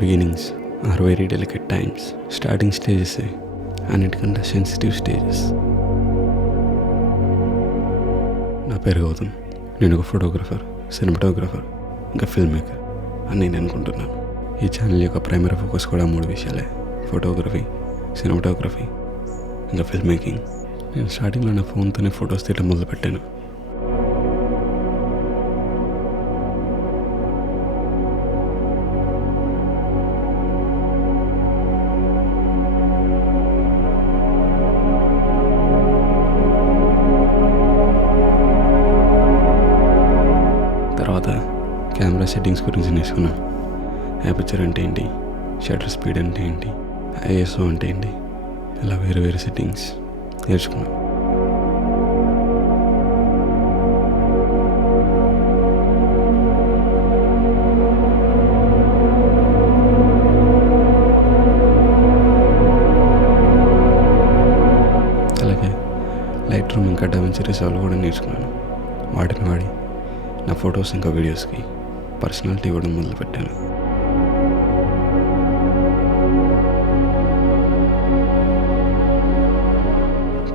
Beginnings are very delicate times. Starting stages అన్నిటికంటే sensitive stages. నా పేరు గౌతమ్. నేను ఒక ఫోటోగ్రఫర్, సినిమాటోగ్రఫర్, ఇంకా ఫిల్మ్ మేకర్ అని నేను అనుకుంటున్నాను. ఈ ఛానల్ యొక్క ప్రైమరీ ఫోకస్ కూడా 3 విషయాలే: ఫోటోగ్రఫీ, సినిమాటోగ్రఫీ, ఇంకా ఫిల్మ్ మేకింగ్. నేను స్టార్టింగ్లో నా ఫోన్తోనే ఫొటోస్ తీయడం మొదలుపెట్టాను. తర్వాత కెమెరా సెట్టింగ్స్ గురించి నేర్చుకున్నాను. యాపర్చర్ అంటే ఏంటి, షటర్ స్పీడ్ అంటే ఏంటి, ఐఎస్ఓ అంటే ఏంటి, ఇలా వేరు వేరు సెట్టింగ్స్ నేర్చుకున్నాను. అలాగే లైట్ రూమ్ ఇంకా డావిన్సీ రిజాల్వ్ కూడా నేర్చుకున్నాను. వాటిని వాడి నా ఫొటోస్ ఇంకా వీడియోస్కి పర్సనాలిటీ ఇవ్వడం మొదలుపెట్టాను.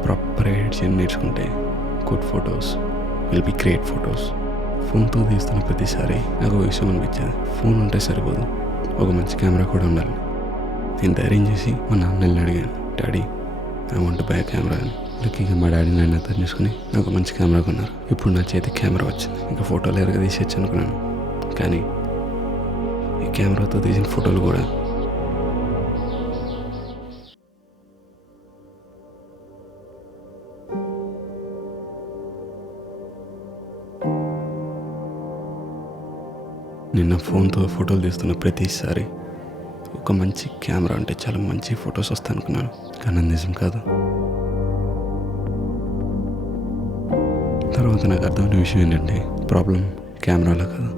ప్రాపర్ ఎడిషన్ నేర్చుకుంటే good photos will be great photos. ఫోన్తో తీస్తున్న ప్రతిసారి నాకు ఒక విషయం అనిపించేది, ఫోన్ ఉంటే సరిపోదు, ఒక మంచి కెమెరా కూడా ఉండాలి. నేను ధైర్యం చేసి మా నాన్నని అడిగాను, daddy I want buy camera అని. లక్కీగా మా డాడీ నన్ను అర్థం చేసుకుని నాకు మంచి కెమెరా కొన్నారు. ఇప్పుడు నా చేతికి కెమెరా వచ్చింది, ఇంకా ఫోటోలు ఎరగ తీసేయచ్చు అనుకున్నాను. కానీ ఈ కెమెరాతో తీసిన ఫోటోలు కూడా నిన్న ఫోన్తో ఫోటోలు తీస్తున్న ప్రతిసారి ఒక మంచి కెమెరా అంటే చాలా మంచి ఫొటోస్ వస్తాయి అనుకున్నాను. కానీ నిజం కాదు. తర్వాత నాకు అర్థమైన విషయం ఏంటంటే, ప్రాబ్లం కెమెరాలో కాదు,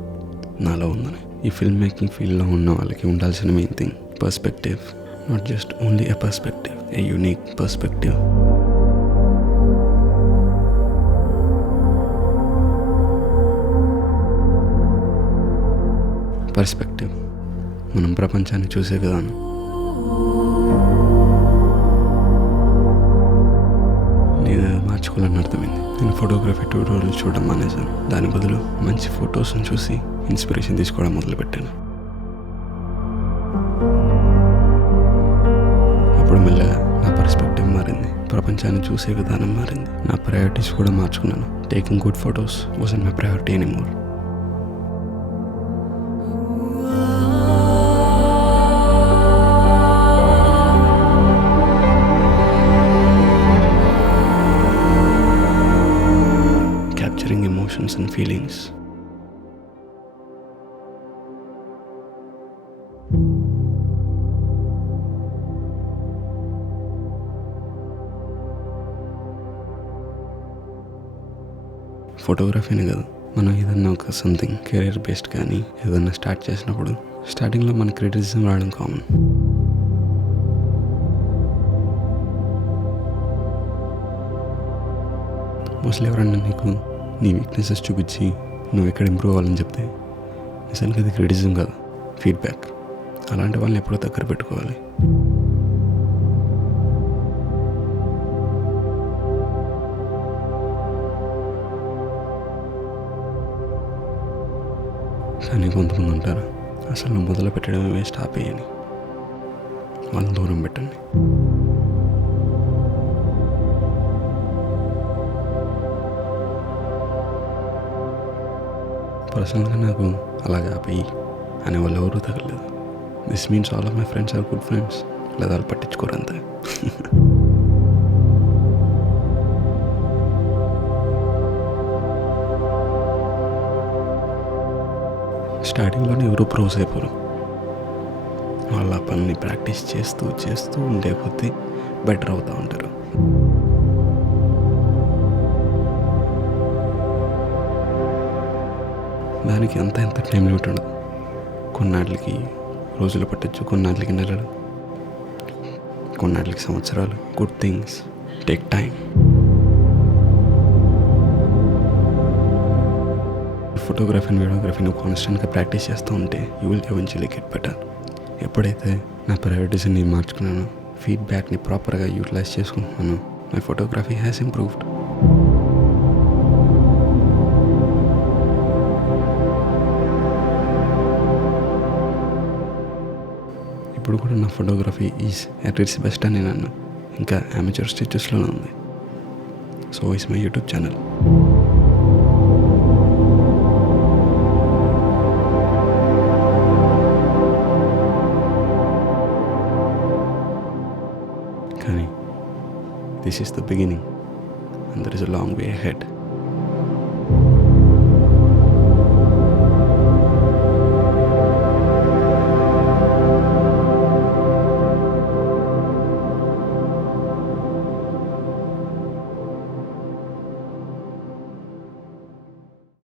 నాలో ఉందని. ఈ ఫిల్మ్ మేకింగ్ ఫీల్డ్లో ఉన్న వాళ్ళకి ఉండాల్సిన main thing perspective. Not just only a perspective, a unique perspective. Perspective మనం ప్రపంచాన్ని చూసే విధానం. నేను మార్చుకోవాలని అర్థమైంది. నేను ఫోటోగ్రఫీ ట్యూటోరియల్ చూడడం మానేశాను. దాని బదులు మంచి ఫొటోస్ని చూసి ఇన్స్పిరేషన్ తీసుకోవడం మొదలుపెట్టాను. అప్పుడు మెల్లగా నా పర్స్పెక్టివ్ మారింది, ప్రపంచాన్ని చూసే విధానం మారింది. నా ప్రయారిటీస్ కూడా మార్చుకున్నాను. Taking good photos wasn't my priority anymore. Emotions and feelings. ఫోటోగ్రఫీనే కాదు, మనం ఏదన్నా ఒక సంథింగ్ కెరీర్ బేస్డ్ కానీ ఏదన్నా స్టార్ట్ చేసినప్పుడు స్టార్టింగ్లో మన క్రిటిసిజం రావడం కామన్. మోస్ట్లీ ఎవరన్నా నీకు నీ వీక్నెసెస్ చూపించి నువ్వు ఎక్కడ ఇంప్రూవ్ అవ్వాలని చెప్తే నిజానికి అది క్రిటిసిజం కాదు, ఫీడ్బ్యాక్. అలాంటి వాళ్ళని ఎప్పుడో దగ్గర పెట్టుకోవాలి. కానీ కొంతమంది ఉంటారు, అసలు నువ్వు మొదలు పెట్టడమే వేస్ట్, ఆపేయని. వాళ్ళని దూరం పెట్టండి. పర్సనల్గా నాకు అలాగే ఆపేయి అనే వాళ్ళు ఎవరూ తగలేదు. This means all of my friends are good friends. లేదా వాళ్ళు పట్టించుకోరు అంతే. స్టార్టింగ్లోనే ఎవరు ప్రోస్ అయిపోరు. వాళ్ళ పనిని ప్రాక్టీస్ చేస్తూ చేస్తూ ఉండే కొద్దీ బెటర్ అవుతూ ఉంటారు. దానికి ఎంత టైం లిమిట్ ఉండదు. కొన్నాళ్ళకి రోజులు పట్టచ్చు, కొన్నాళ్ళకి నెలలు, కొన్నాళ్ళకి సంవత్సరాలు. Good things take time. Photography and videography నువ్వు కాన్స్టెంట్గా ప్రాక్టీస్ చేస్తూ ఉంటే you will eventually get better. ఎప్పుడైతే నా ప్రయారిటీస్ని నేను మార్చుకున్నాను, ఫీడ్బ్యాక్ని ప్రాపర్గా యూటిలైజ్ చేసుకుంటున్నాను, మై ఫోటోగ్రఫీ హ్యాస్ ఇంప్రూవ్డ్. ఇప్పుడు కూడా నా photography is at its best అని నన్ను ఇంకా అమెచ్యూర్ స్టేజెస్లోనే ఉంది. So is my YouTube channel. కానీ this is the beginning and there is a long way ahead.